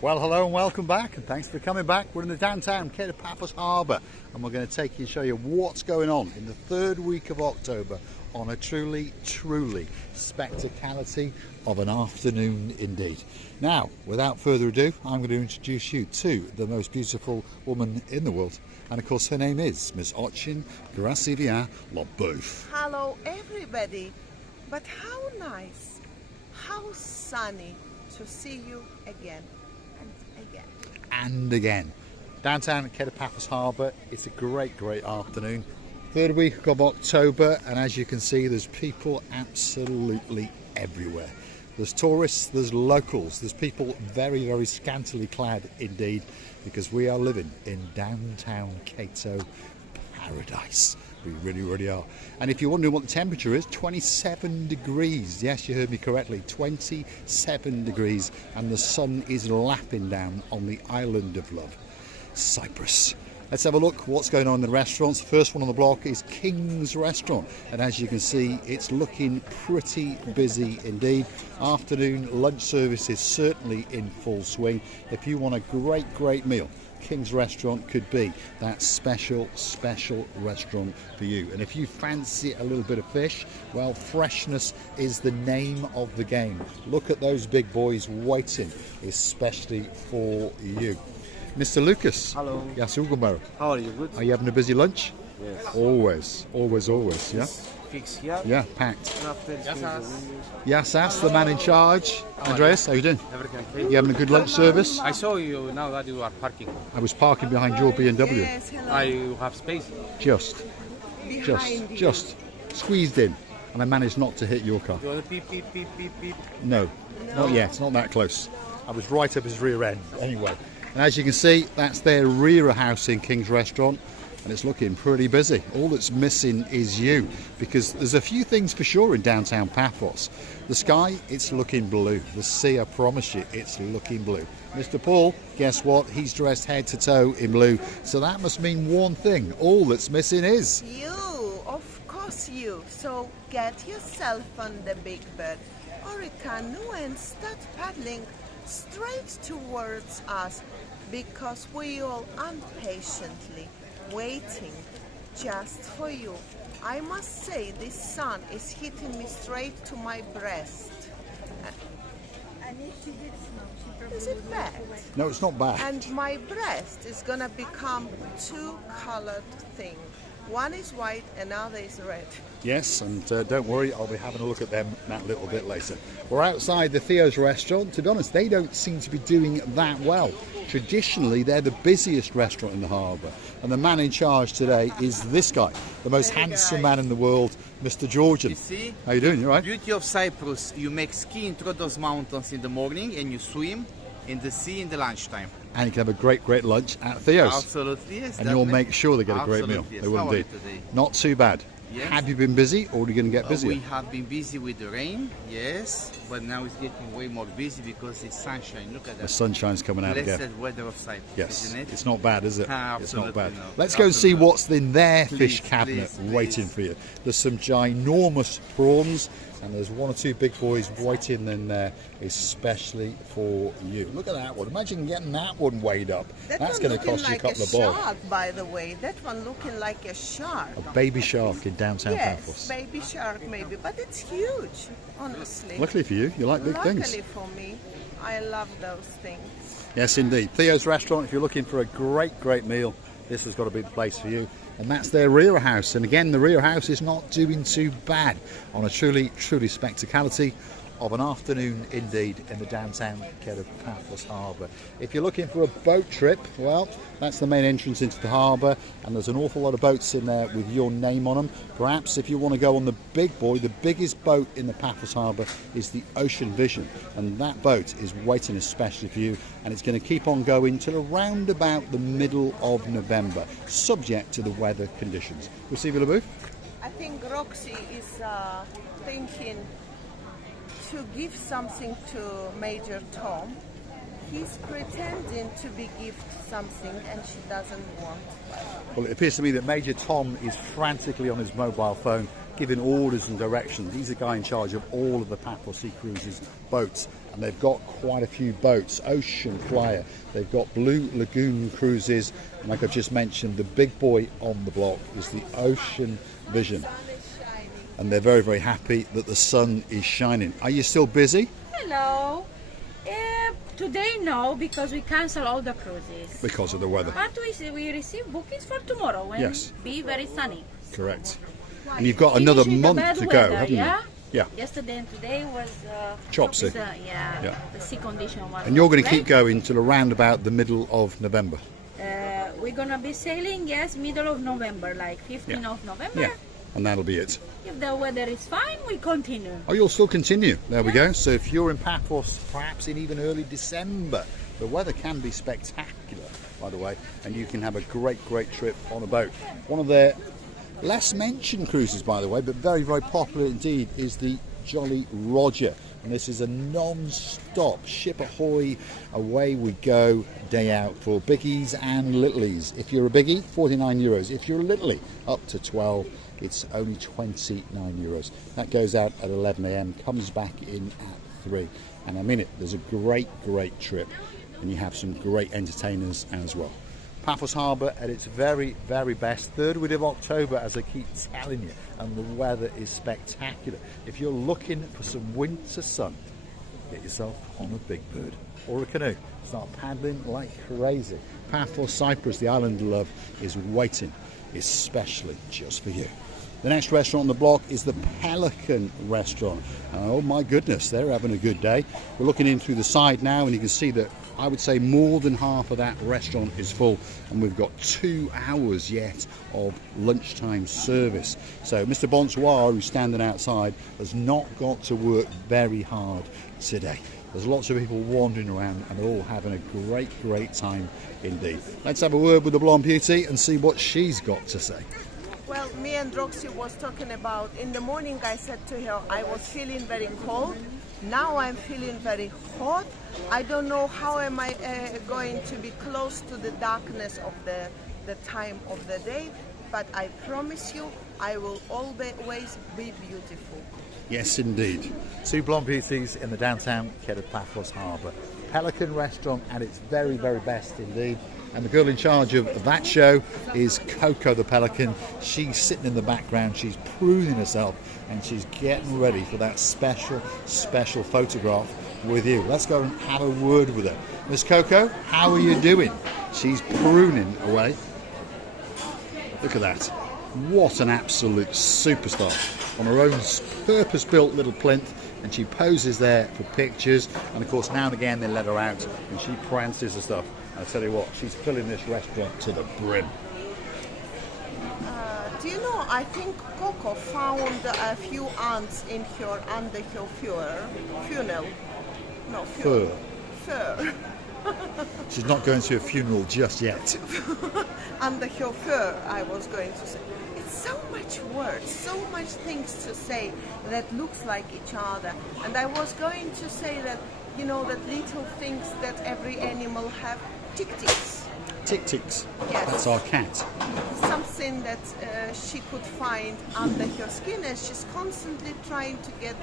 Well, hello and welcome back, and thanks for coming back. We're in the downtown Cape of Paphos Harbour, and we're going to take you and show you what's going on in the third week of October on a truly spectacality of an afternoon indeed. Now, without further ado, I'm going to introduce you to the most beautiful woman in the world, and of course her name is Miss Ochin Gracivia Lobouf. Hello everybody, but how nice, how sunny to see you again. And again. Downtown at Cape of Paphos Harbour, it's a great afternoon. Third week of October, and as you can see, there's people absolutely everywhere. There's tourists, there's locals, there's people very scantily clad indeed, because we are living in downtown Cato paradise. We really are. And if you're wondering what the temperature is, 27 degrees. Yes, you heard me correctly, 27 degrees, and the sun is lapping down on the island of love, Cyprus. Let's have a look what's going on in the restaurants. The first one on the block is King's Restaurant, and as you can see, it's looking pretty busy indeed. Afternoon lunch service is certainly in full swing. If you want a great meal, King's Restaurant could be that special restaurant for you. And if you fancy a little bit of fish, well, freshness is the name of the game. Look at those big boys waiting especially for you. Mr. Lucas. Hello. Yes, Ugo. How are you? Good? Are you having a busy lunch? Yes. Always, yeah? Fix here. Yeah, packed. Yes. That's the man in charge. Andreas, how you doing? Everything. You having a good lunch service? I saw you now that you are parking. I was parking behind your BMW. Yes, hello. I have space. Just squeezed in, and I managed not to hit your car. You want to beep. No, not yet, not that close. I was right up his rear end anyway. And as you can see, that's their rear house in King's Restaurant, and it's looking pretty busy. All that's missing is you, because there's a few things for sure in downtown Paphos. The sky, it's looking blue. The sea, I promise you, it's looking blue. Mr. Paul, guess what? He's dressed head to toe in blue, so that must mean one thing. All that's missing is You, of course you. So get yourself on the big bird or a canoe and start paddling straight towards us, because we all impatiently waiting just for you. I must say, this sun is hitting me straight to my breast. Is it bad? no, it's not bad. And my breast is gonna become two colored thing. One is white, another is red. Yes, and don't worry, I'll be having a look at them that little bit later. We're outside the Theo's restaurant. To be honest, they don't seem to be doing that well. Traditionally, they're the busiest restaurant in the harbour, and the man in charge today is this guy, the most handsome man in the world, Mr. Georgian. You see? How you doing? You all right? Beauty of Cyprus, you make skiing through those mountains in the morning and you swim in the sea in the lunchtime. And you can have a great lunch at Theo's. Absolutely, yes. And you'll make sure they get a great meal. Absolutely, yes. They will How are indeed. you today? Not too bad. Yes. Have you been busy, or are you going to get busier? We have been busy with the rain, yes, but now it's getting way more busy because it's sunshine. Look at The that. sunshine's coming out Blessed again. weather of Cyprus, Yes, isn't it? it's not bad, is it? Absolutely It's not bad. not. Let's go and see Absolutely. what's in their fish Please, cabinet please, waiting please. for you. There's some ginormous prawns, and there's one or two big boys waiting in there especially for you. Look at that one. Imagine getting that one weighed up. That's going to cost you a couple of bob. Shark, by the way. That one looking like a shark. A baby shark in downtown Yes, Paphos. baby shark maybe, but it's huge, honestly. Luckily for you, you like big Luckily things. for me, I love those things. Yes, indeed. Theo's restaurant, if you're looking for a great meal, this has got to be the place for you. And that's their rear house. And again, the rear house is not doing too bad on a truly spectacality of an afternoon indeed in the downtown Cape of Paphos Harbour. If you're looking for a boat trip, well, that's the main entrance into the harbour, and there's an awful lot of boats in there with your name on them. Perhaps if you want to go on the big boy, the biggest boat in the Paphos Harbour is the Ocean Vision, and that boat is waiting especially for you, and it's going to keep on going till around about the middle of November, subject to the weather conditions. Receive Labouf? I think Roxy is thinking to give something to Major Tom. He's pretending to be gift something and she doesn't want. Well, it appears to me that Major Tom is frantically on his mobile phone giving orders and directions. He's the guy in charge of all of the Paphos Sea Cruises boats, and and they've got quite a few boats. Ocean Flyer, they've got Blue Lagoon cruises, and like I've just mentioned, the big boy on the block is the Ocean Vision, and they're very, very happy that the sun is shining. Are you still busy? Hello. Today no, because we cancel all the cruises. Because of the weather. But we receive bookings for tomorrow when Yes. be very sunny. Correct. And you've got another Finishing the month bad to go, weather, haven't yeah? you? Yeah. Yesterday and today was Chopsy. Yeah. The sea condition was. And you're going to great. keep going till around about the middle of November. We're gonna be sailing, yes, middle of November, like 15th of November. Yeah. And that'll be it. If the weather is fine, we continue. Oh, you'll still continue. There we go. So if you're in Paphos, perhaps in even early December, the weather can be spectacular, by the way, and you can have a great, great trip on a boat. One of their less mentioned cruises, by the way, but very, very popular indeed, is the Jolly Roger. And this is a non-stop ship ahoy, away we go, day out for biggies and littlies. If you're a biggie, 49 euros. If you're a littly, up to 12, it's only 29 euros. That goes out at 11 a.m, comes back in at 3. And I mean it, there's a great, great trip, and you have some great entertainers as well. Paphos Harbour at its very, very best. 3rd week of October, as I keep telling you, and the weather is spectacular. If you're looking for some winter sun, get yourself on a big bird or a canoe. Start paddling like crazy. Paphos, Cyprus, the island of love, is waiting, especially just for you. The next restaurant on the block is the Pelican restaurant. Oh my goodness, they're having a good day. We're looking in through the side now, and you can see that I would say more than half of that restaurant is full, and we've got 2 hours yet of lunchtime service. So Mr. Bonsoir, who's standing outside, has not got to work very hard today. There's lots of people wandering around, and they're all having a great, great time indeed. Let's have a word with the blonde beauty and see what she's got to say. Well, me and Roxy was talking about, in the morning I said to her I was feeling very cold. Now I'm feeling very hot. I don't know how am I going to be close to the darkness of the time of the day, but I promise you I will always be beautiful. Yes, indeed. 2 blonde beauties in the downtown Ked of Paphos Harbour. Pelican restaurant at its very, very best indeed. And the girl in charge of that show is Coco the Pelican. She's sitting in the background, she's pruning herself, and she's getting ready for that special, special photograph with you. Let's go and have a word with her. Miss Coco, how are you doing? She's pruning away. Look at that. What an absolute superstar. On her own purpose-built little plinth, and she poses there for pictures, and of course now and again they let her out and she prances and stuff. I tell you what, she's filling this restaurant to the brim. Do you know, I think Coco found a few ants in her under her funnel. No, Fur. Fur. She's not going to a funeral just yet. Under her fur, I was going to say. It's so much words, so much things to say that looks like each other. And I was going to say that, you know, that little things that every animal have, tick-ticks. Tick-ticks. Yes. That's our cat. Something that she could find under her skin, and she's constantly trying to get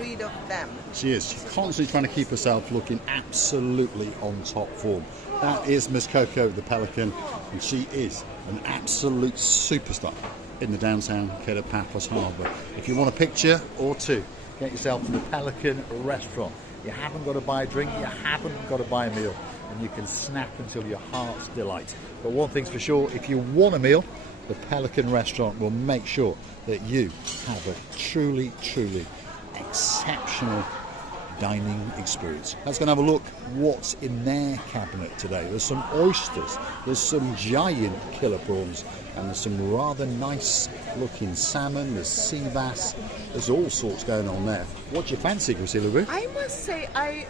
rid of them. She is. She's constantly trying to keep herself looking absolutely on top form. That is Miss Coco the Pelican, and she is an absolute superstar in the downtown Ked of Paphos Harbour. If you want a picture or two, get yourself to the Pelican restaurant. You haven't got to buy a drink, you haven't got to buy a meal, and you can snack until your heart's delight. But one thing's for sure, if you want a meal, the Pelican restaurant will make sure that you have a truly, truly exceptional dining experience. Let's go and have a look what's in their cabinet today. There's some oysters, there's some giant killer prawns, and there's some rather nice looking salmon, there's sea bass, there's all sorts going on there. What do you fancy, Grisilou? I must say, I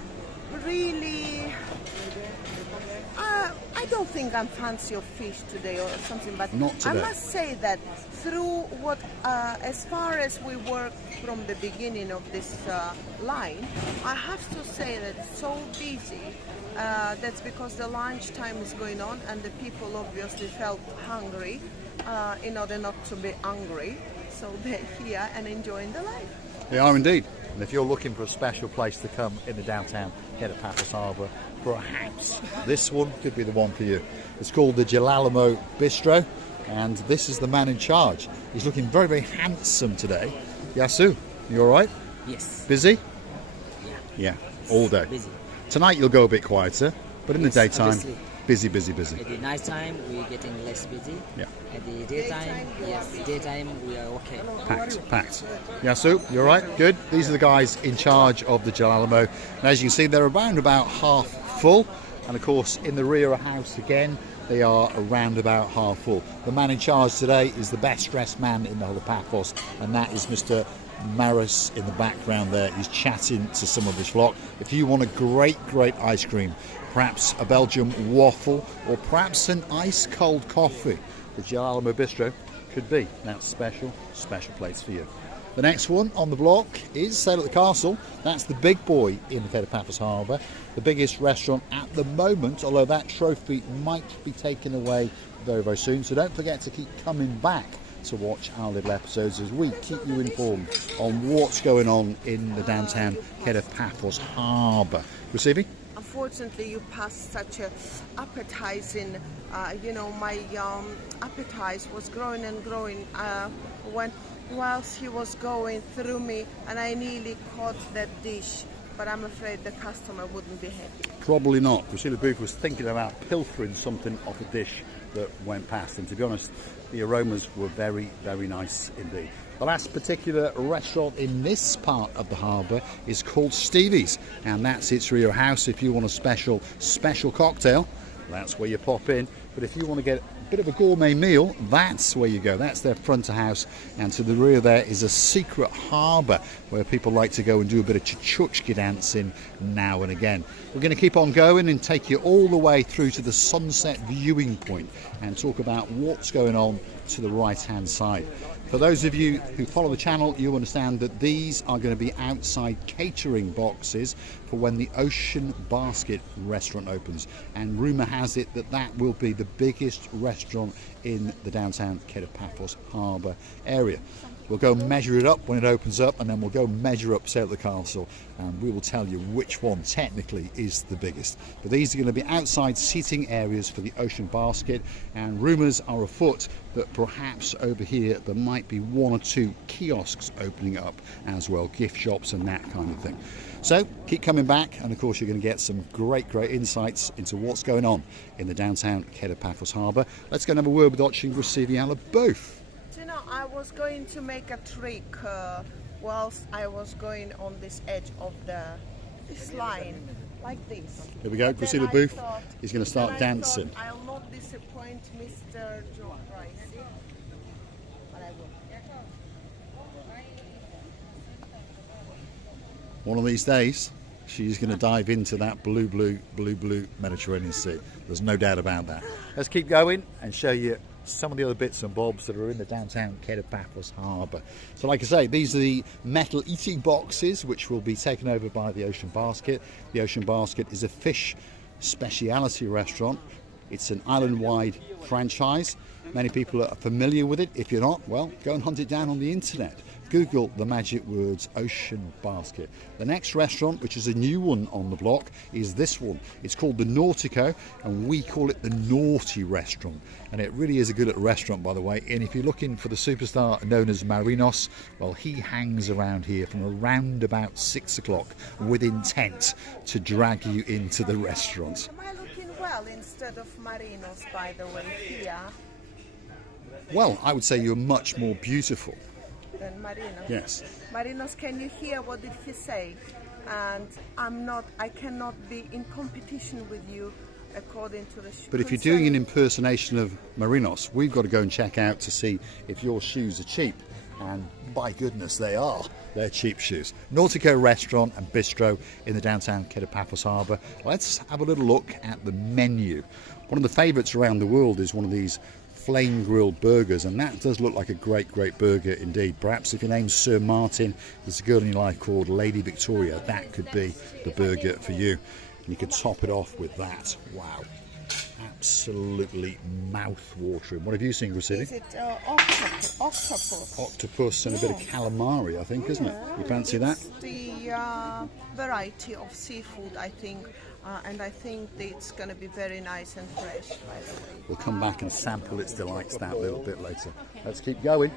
really... I don't think I'm fancy of fish today or something, but Not today. I must say that through what, as far as we work from the beginning of this line, I have to say that it's so busy. That's because the lunch time is going on, and the people obviously felt hungry in order not to be hungry, so they're here and enjoying the life. They are indeed. And if you're looking for a special place to come in the downtown head of Paphos Harbour, perhaps this one could be the one for you. It's called the Gelalamo Bistro, and this is the man in charge. He's looking very, very handsome today. Yasu, you all right? Yes. Busy? Yeah. Yeah, all day. Busy. Tonight you'll go a bit quieter, but in the Yes, daytime, obviously. busy, busy, busy. At the night time, we're getting less busy. Yeah. At the daytime, yes, daytime we are okay. Packed. Yasu, you all right? Good. These are the guys in charge of the Gelalamo. And as you can see, they're around about half full. And of course, in the rear house again, they are around about half full. The man in charge today is the best dressed man in the whole of Paphos, and that is Mr. Maris in the background there. He's chatting to some of his flock. If you want a great, great ice cream, perhaps a Belgian waffle, or perhaps an ice cold coffee, the Gelalamo Bistro could be that special place for you. The next one on the block is Sail at the Castle. That's the big boy in the head of Paphos Harbour, the biggest restaurant at the moment, although that trophy might be taken away very, very soon. So don't forget to keep coming back to watch our little episodes as we keep you informed on what's going on in the downtown head of Paphos Harbour. Receiving? Unfortunately, you passed such a appetizing, my appetite was growing and growing whilst he was going through me, and I nearly caught that dish, but I'm afraid the customer wouldn't be happy. Probably not. Priscilla Booth was thinking about pilfering something off a dish that went past, and to be honest, the aromas were very, very nice indeed. The last particular restaurant in this part of the harbour is called Stevie's, and that's its rear house. If you want a special cocktail, that's where you pop in. But if you want to get a bit of a gourmet meal, that's where you go. That's their front of house, and to the rear there is a secret harbour where people like to go and do a bit of chuchki dancing now and again. We're going to keep on going and take you all the way through to the sunset viewing point and talk about what's going on to the right hand side. For those of you who follow the channel, you understand that these are going to be outside catering boxes for when the Ocean Basket restaurant opens, and rumour has it that that will be the biggest restaurant in the downtown Head of Paphos Harbour area. We'll go measure it up when it opens up, and then we'll go measure up Sail at the Castle, and we will tell you which one technically is the biggest. But these are going to be outside seating areas for the Ocean Basket, and rumours are afoot that perhaps over here there might be one or two kiosks opening up as well, gift shops and that kind of thing. So keep coming back, and of course you're going to get some great insights into what's going on in the downtown Head of Paphos Harbour. Let's go and have a word with Ochin Grasiviala both. You know, I was going to make a trick whilst I was going on this edge of this line, like this. Here we go, Priscilla Booth is going to start dancing. I'll not disappoint Mr. John Price. But I will. One of these days, she's going to dive into that blue Mediterranean Sea. There's no doubt about that. Let's keep going and show you some of the other bits and bobs that are in the downtown Head of Paphos Harbour. So like I say, these are the metal eating boxes which will be taken over by the Ocean Basket. The Ocean Basket is a fish speciality restaurant. It's an island-wide franchise. Many people are familiar with it. If you're not, well, go and hunt it down on the internet. Google the magic words Ocean Basket. The next restaurant, which is a new one on the block, is this one. It's called the Nautico, and we call it the Naughty Restaurant. And it really is a good little restaurant, by the way. And if you're looking for the superstar known as Marinos, well, he hangs around here from around about 6 o'clock with intent to drag you into the restaurant. Am I looking well instead of Marinos, by the way, here? Well, I would say you're much more beautiful. Than Marinos. Yes. Marinos, can you hear what did he say? And I cannot be in competition with you according to the But if you're doing an impersonation of Marinos, we've got to go and check out to see if your shoes are cheap. And by goodness, they are. They're cheap shoes. Nautico Restaurant and Bistro in the downtown Head of Paphos Harbour. Let's have a little look at the menu. One of the favourites around the world is one of these flame grilled burgers, and that does look like a great burger indeed. Perhaps if your name's Sir Martin, there's a girl in your life called Lady Victoria, that could be the burger for you. And you could top it off with that. Wow. Absolutely mouth-watering. What have you seen, Rossini? Is it octopus? Octopus and a bit of calamari, I think, isn't it? You fancy that? It's the variety of seafood, I think, and I think it's going to be very nice and fresh, by the way. We'll come back and sample its delights that little bit later. Let's keep going.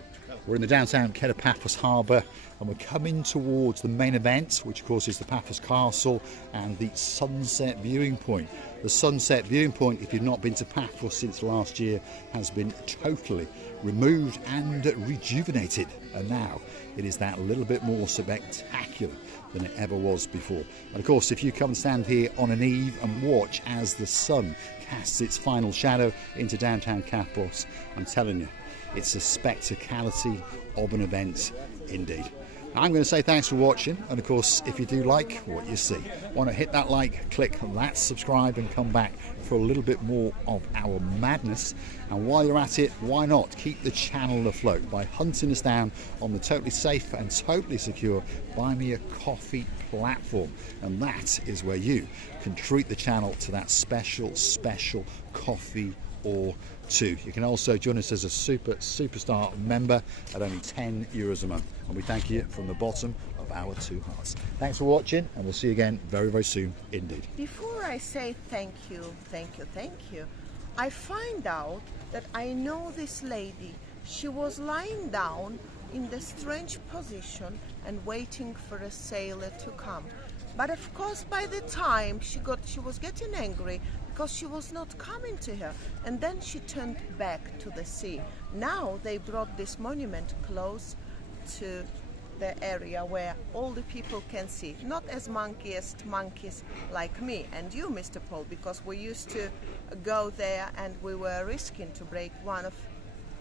We're in the downtown Paphos Harbour, and we're coming towards the main event, which of course is the Paphos Castle and the sunset viewing point. The sunset viewing point, if you've not been to Paphos since last year, has been totally removed and rejuvenated, and now it is that little bit more spectacular than it ever was before. And of course, if you come and stand here on an eve and watch as the sun casts its final shadow into downtown Paphos, I'm telling you, it's a spectacality of an event indeed. I'm going to say thanks for watching, and of course, if you do like what you see, why not hit that like, click that subscribe, and come back for a little bit more of our madness. And while you're at it, why not keep the channel afloat by hunting us down on the totally safe and totally secure Buy Me a Coffee platform, and that is where you can treat the channel to that special coffee or two. You can also join us as a superstar member at only €10 a month, and we thank you from the bottom of our two hearts. Thanks for watching, and we'll see you again very soon indeed. Before I say thank you, I find out that I know this lady. She was lying down in the strange position and waiting for a sailor to come. But of course, by the time she was getting angry because she was not coming to her, and then she turned back to the sea. Now they brought this monument close to the area where all the people can see, not as monkeys like me and you, Mr. Paul, because we used to go there and we were risking to break one of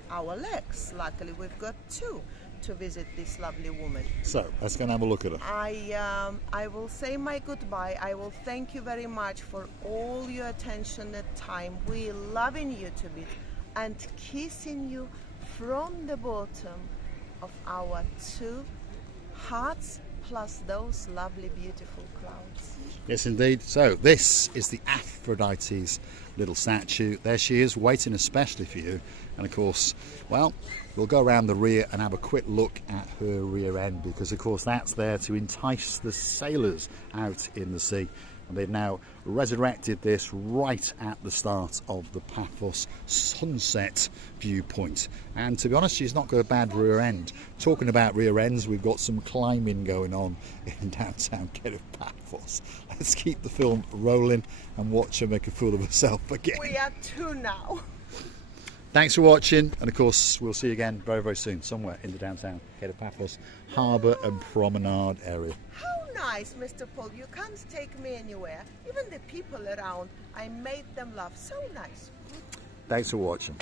our legs. Luckily, we've got two to visit this lovely woman. So let's go and have a look at her. I will say my goodbye. I will thank you very much for all your attention and time. We loving you to bits and kissing you from the bottom of our two hearts, plus those lovely beautiful clouds. Yes indeed. So this is the Aphrodite's little statue. There she is, waiting especially for you. And of course, well, we'll go around the rear and have a quick look at her rear end, because of course that's there to entice the sailors out in the sea. And they've now resurrected this right at the start of the Paphos sunset viewpoint. And to be honest, she's not got a bad rear end. Talking about rear ends, we've got some climbing going on in downtown Paphos. Let's keep the film rolling and watch her make a fool of herself again. We are two now. Thanks for watching, and of course we'll see you again very soon, somewhere in the downtown Paphos Harbour and Promenade area. How nice, Mr. Paul. You can't take me anywhere. Even the people around, I made them laugh. So nice. Thanks for watching.